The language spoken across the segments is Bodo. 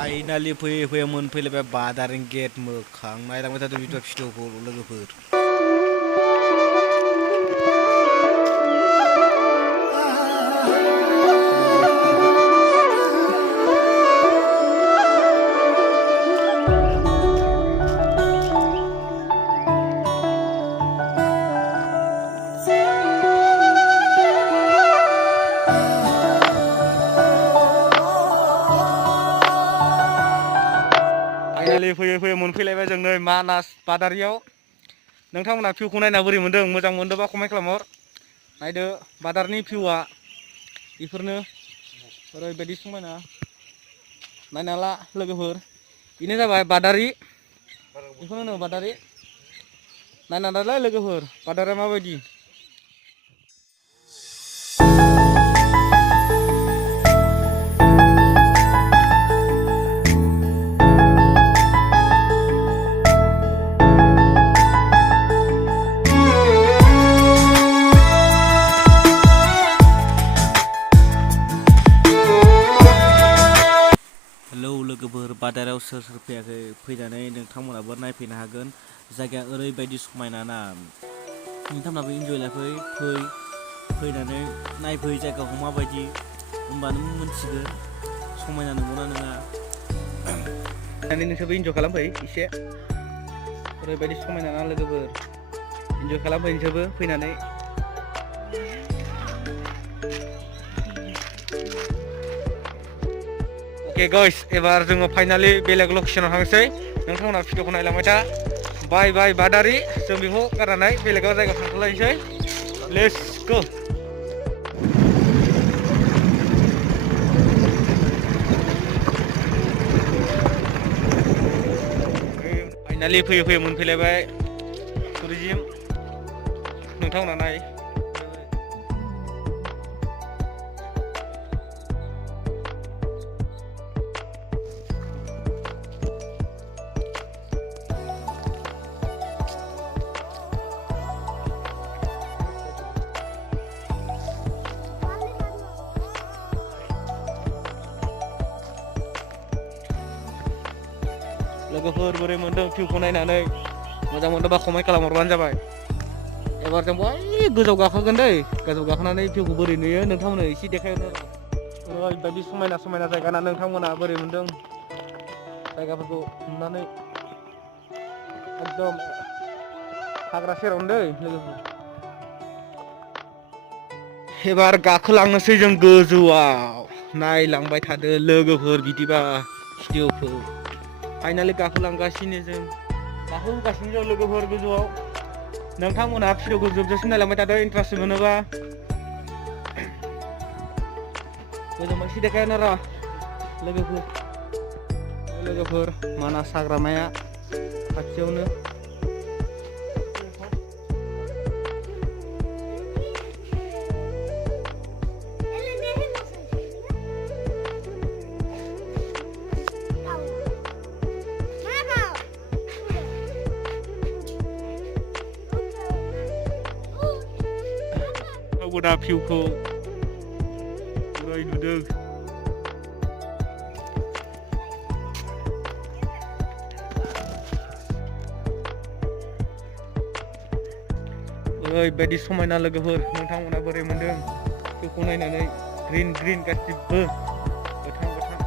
फाइनालि फैयै फैयै मोनफैलायबाय बादारि गेट मोखां नायलांबाय थादों भिडिअ'खौ लोगोफोर। फाइनालि फैयै फैयै मोनफैलायबाय जों नै मानास बादारियाव। नोंथांमोना भिउखौ नायना बोरै मोन्दों? मोजां मोनदोंबा कमेन्ट खालामहर। नायदो बादारनि भिउआ बेफोरनो ओरैबायदि समायना। नायना ला लोगोफोर, बेनो जाबाय बादारि, बेखौनो होनो बादारि। नायना लालाय लोगोफोर बादारिया माबायदि। हेलौ लोगोफोर, बादारियाव सोर सोर फैयाखै फैनानै नोंथांमोनाबो नायफैनो हागोन। जायगाया ओरैबायदि समायना ना, नोंथांमोनाबो इन्जय लाफै फैनानै नायफै जायगाखौ माबायदि, होमबानो मोनथिगोन समायना नंगौना नङा। नोंसोरबो इन्जय खालामफै एसे, ओरैबायदि समायना ना लोगोफोर, इन्जय खालामफै नोंसोरबो फैनानै। ओके गाइस, एबार जोङो फाइनालि बेलेग लकेसनाव थांसै। नोंथांमोना भिडिअखौ नायलांबाय था। बाय बाय बादारि, जों बेखौ गारनानै बेलेगाव जायगायाव थांथ'लायनोसै। Let's go. फाइनालि फैयै फैयै मोनफैलायबाय थुरिजिम। नोंथांमोना नाय। लोगोफोर बोरै मोनदों भिउखौ नायनानै? मोजां मोनदोंबा कमेन्ट खालामहरबानो जाबाय। एबार जों बै गोजौ गाखोगोन दै, गोजौ गाखोनानै भिउखौ बोरै नुयो नोंथांमोननो एसे देखायहरनो। ओरैबायदि समायना समायना जायगा ना, नोंथांमोना बोरै मोनदों जायगाफोरखौ नुनानै? एकदम हाग्रा सेरावनो दै लोगोफोर। एबार गाखोलांनोसै जों गोजौआव, नायलांबाय थादो लोगोफोर बिदिबा भिडिअखौ। फाइनालि गाखोलांगासिनो जों, गाखोगासिनो जों लोगोफोर गोजौआव। नोंथांमोनहा भिडिअखौ जोबजासिम नायलांबाय थादो इन्टारेस्ट मोनोबा। गोजौ मोनसे देखायनो र' लोगोफोर मानास हाग्रामाया खाथियावनो। दा भिउखौ बोरै नुदों? ओरैबायदि समायना लोगोफोर, नोंथांमोना बोरै मोनदों भिउखौ नायनानै? ग्रिन ग्रिन गासिबो गोथां गोथां।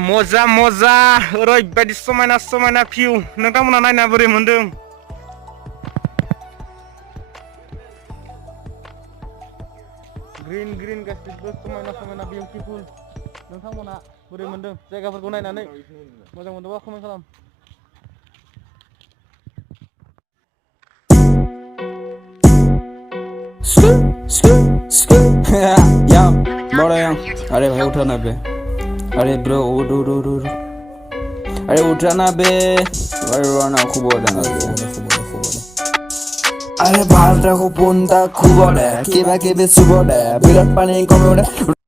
मजा मजा, ओरैबायदि समायना समायना भिउ। नोंथांमोना नायना बोरै मोनदों? ग्रिन गासिबो समायना बिउटिफुल नोंथांमोना बोरै मोनदों जायगाफोरखौ नायनानै मोजां मोनदोंबा कमेन्ट खालाम Yang, bora yang. अरे भाई उठा ना बे. अरे ब्रो उठ. अरे उठा ना बे. अरे रोना खूब उठा ना बे. अरे बाल रखो पुंता खूब उठे. किबा किबी सुबह उठे. बिराट पानी कम उठे.